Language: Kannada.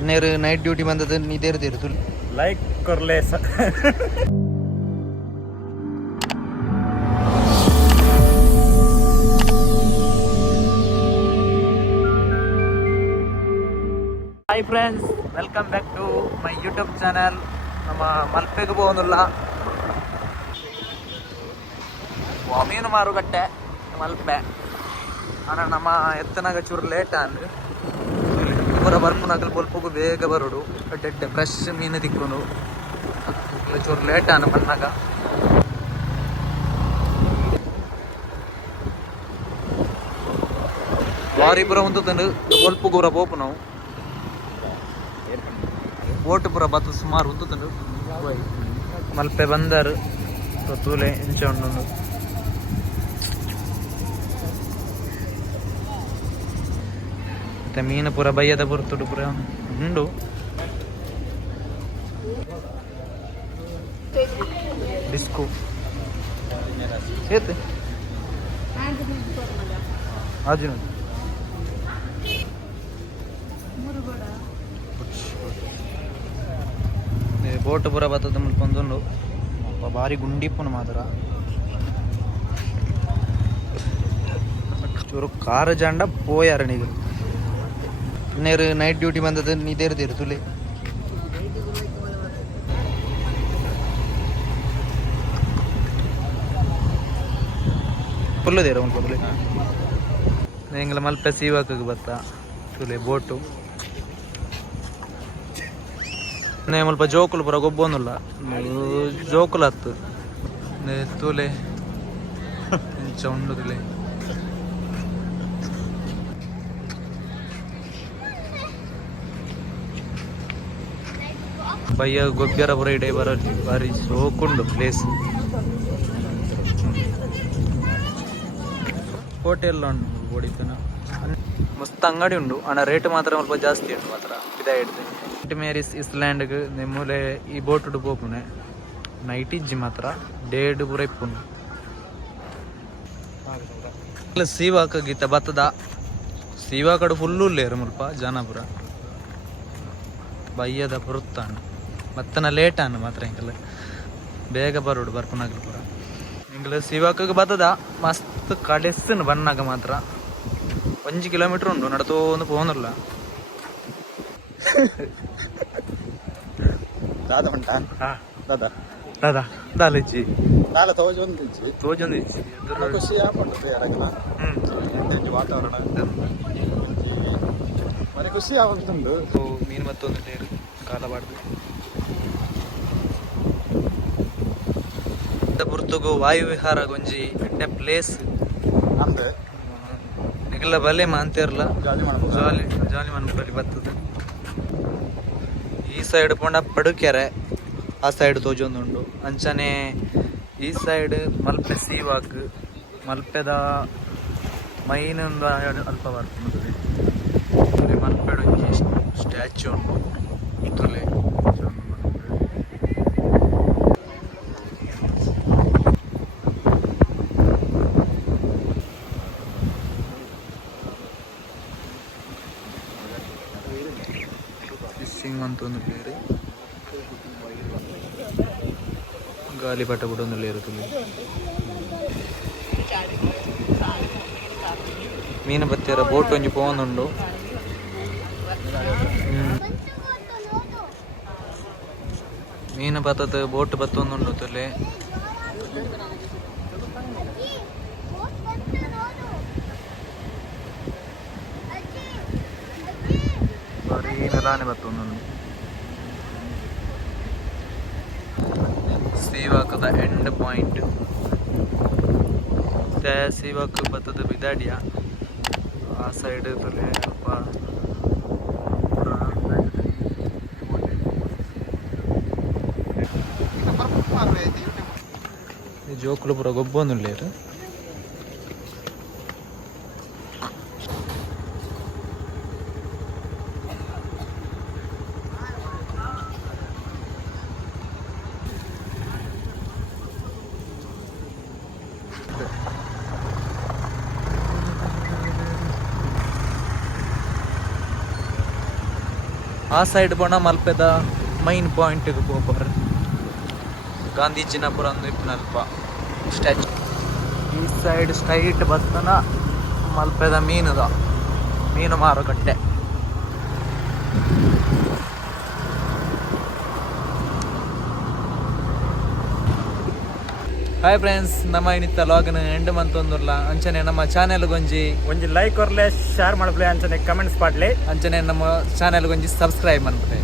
ಇನ್ನೇರು ನೈಟ್ ಡ್ಯೂಟಿ ಬಂದದ್ದು ನಿದೇರ್ದಿರು ಲೈಕ್ ಕೊರ್ಲೇಸ hi friends, welcome back to my YouTube channel. ನಮ್ಮ ಮಲ್ಪೆಗೆ പോകുന്നിಲ್ಲ ಮೀನು ಮಾರುಕಟ್ಟೆ ಮಲ್ಪೆ ಅಣ್ಣ. ನಮ್ಮ ಎತ್ತನಾಗ ಚೂರು ಲೇಟ್ ಅಂದ್ರೆ ಪೂರ ಬರ್ಪುನಾಗಲು ಬಲ್ಪಗೂ ಬೇಗ ಬರೋಡು ಡೆಡ್ ಫ್ರೆಶ್ ಮೀನು ತಿಕ್ಕೊಂಡು ಚೂರು ಲೇಟ್ ಅನ್ನ ಮಣ್ಣಾಗ. ಬಾರಿ ಪುರ ಒಂದು ತಂದು ಬಲ್ಪು ಪೂರ ಪೋಪು ನಾವು ಓಟು ಪುರ ಬತ್ತು ಸುಮಾರು ಒಂದು ತಂದು ಮಲ್ಪೆ ಬಂದರು ತೂಲೆ ಇಂಚ ಉಂಡು. ಮತ್ತೆ ಮೀನು ಪೂರ ಬಯ್ಯದ ಬರ್ತುಡು ಪೂರ ಉಂಡು. ಡಿಸ್ಕು ಏತ್ ಆಜು ಬೋಟ್ ಪೂರ ಬತ್ತದ ಮುಲ್ಕೊಂದು ಭಾರಿ ಗುಂಡಿಪ್ಪುನು ಮಾತ್ರ ಚೂರು ಕಾರು ಜಾಂಡ ಪೋಯಾರಣಿಗೆ. ಇನ್ನೇರು ನೈಟ್ ಡ್ಯೂಟಿ ಬಂದದ್ದು ನಿದೇರ್ದಿರು ತುಲಿ ಫುಲ್ಲದೇರ ಒಂದು ತುಲಿ ಎಂಗ್ಲ ಮಲ್ಪೆ ಸೀವಾಕಗೆ ಬತ್ತ ತುಲಿ ಬೋಟು ಮಲ್ಪ ಜೋಕುಲು ಪೂರ ಗೊಬ್ಬೊಂದುಲ್ಲ ಜೋಕುಲು ಹತ್ತು ತೂಲೆ ಇಂಚ ಉಂಡು ತುಲೆ. ಬಯ್ಯ ಗೊಬ್ಬರ ಪುರ ಇಡೇ ಬರಲಿ ಬಾರಿ ಸೋಕುಂಡು ಪ್ಲೇಸ್. ಹೋಟೆಲ್ ಉಂಡು ಬೋಡಿತನ ಮಸ್ತ್ ಅಂಗಡಿ ಉಂಡು ಅಣ್ಣ. ರೇಟ್ ಮಾತ್ರ ಸ್ವಲ್ಪ ಜಾಸ್ತಿ ಉಂಟು ಮಾತ್ರ ಇದೇ ಹಿಡ್ದು. ಮೇರಿಸ್ ಇಸ್ಲ್ಯಾಂಡ್ಗೆ ನಿಮ್ಮೂಲೆ ಈ ಬೋಟ್ ಪೋಪುನೆ ನೈಟ್ ಇಜ್ಜಿ ಮಾತ್ರ ಡೇಡ್ ಪೂರ ಇಪ್ಪುನು. ಸೀವಾಕ ಗೀತ ಬತ್ತದ ಸೀವಾಕಡು ಫುಲ್ಲು ಲೇರು ಮುಲ್ಪ ಜನ ಪುರ ಬಯ್ಯದ ಪುರುತ್ತಾಂಡು ಮತ್ತನ ಲೇಟ್ ಅನ್ನು ಮಾತ್ರ ಹಿಂಗಲ್ಲ ಬೇಗ ಬರೋಡು ಬರ್ಪುನಾಗ್ಲು ಪುರ ಹಿಂಗಲ ಸೀವಾಕಗೆ ಬತ್ತದ ಮಸ್ತ್ ಕಡೆಸ್ಸನು ಬನ್ನಾಗ ಮಾತ್ರ 1 ಕಿಲೋಮೀಟರ್ ಉಂಡು ನಡ್ತೋಂದು ಪೋನಲ್ಲ. ದಾದ ಉಂಟಾ ದಾದ ದಾದ ದಾಲಿಜ್ಜಿ ದಾಲ ತೋಜೊಂದಿಜ್ಜಿ ತೋಜೊಂದಿಜ್ಜಿ ಖುಷಿ ಆಪುಂಡು ಬೇರಗ್ಲ ವಾತಾವರಣ ಮನೆ ಖುಷಿ ಆಗುಂಟುಂಡು. ಮೀನು ಮತ್ತೊಂದು ಲೇರು ಕಾಲಬಾರ್ದು ಪುರ್ತುಗು ವಾಯು ವಿಹಾರ ಗೊಂಜಿ ಎಡ್ಡೆ ಪ್ಲೇಸ್ ಅಂದೆ ನಿಗಲ ಬಲೆ ಮಾಂತಿರ್ಲ ಜಾಲಿ ಮಾಡ್ಬೋದು. ಜಾಲಿ ಜಾಲಿ ಮನ್ಪಲ್ಲಿ ಬರ್ತದ. ಈ ಸೈಡ್ ಪೋಂಡ ಪಡುಕೆರೆ ಆ ಸೈಡ್ ತೋಜೊಂದುಂಡು ಅಂಚನೆ. ಈ ಸೈಡ್ ಮಲ್ಪೆ ಸೀವಾಕ್ ಮಲ್ಪೆದ ಮೈನ್ ಒಂದು ಅಲ್ಪ ಬರ್ತದೆ. ಮಲ್ಪೆಡ ಸ್ಟ್ಯಾಚ್ಯೂ ಉಂಟು ತಲೆ ಫಿಶಿಂಗ್ ಅಂತ ಒಂದು ಬೇರೆ ಗಾಲಿಪಟ ಕೂಡ ಒಂದು ಇರುತ್ತದೆ. ಮೀನು ಬತ್ತಿರ ಬೋಟ್ ಒಂಜಿ ಪೋನುಂಡು. ಮೀನು ಬತ್ತದ ಬೋಟ್ ಬತ್ತೊಂದುಂಡು ತಲೆ ಬಾರಿ ನೆಲಾನೆ ಬತ್ತೊಂದುಂಡು. ಸೀವಾಕದ ಎಂಡ್ ಪಾಯಿಂಟ್ ಸೀವಾಕ ಬತ್ತದ ಬಿದಾಡಿಯ ಆ ಸೈಡ್ ತಲೆ ಜೋಕುಲು ಪೂರ ಗೊಬ್ಬೊಂದುಲ್ಲೇರು. ಆ ಸೈಡ್ ಬಣ್ಣ ಮಲ್ಪೆದ ಮೈನ್ ಪಾಯಿಂಟ್ಗೆ ಹೋಗ್ಬಾರ ಗಾಂಧೀಜಿನ ಪುರ ಇಪ್ಪನಲ್ಪ ಸ್ಟ್ಯಾಚು. ಈ ಸೈಡ್ ಸ್ಟ್ರೈಟ್ ಬರ್ತನ ಮಲ್ಪೆದ ಮೀನು ಮಾರುಕಟ್ಟೆ. ಹಾಯ್ ಫ್ರೆಂಡ್ಸ್, ನಮ್ಮ ಇನ್ನಿತ್ತ ಲಾಗ್ನ ಎಂಡ್ ಮಂತೊಂದುಲ್ಲ ಅಂಚನೆ ನಮ್ಮ ಚಾನೆಲ್ ಒಂಜಿ ಲೈಕ್ ಕೊರ್ಲೆ ಶೇರ್ ಮಾಡ್ಪ್ಲೆ ಅಂಚನೆ ಕಮೆಂಟ್ಸ್ ಪಾಡ್ಲೆ ಅಂಚನೆ ನಮ್ಮ ಚಾನೆಲ್ ಸಬ್ಸ್ಕ್ರೈಬ್ ಮಾಡ್ಬಿಟ್ಟೆ.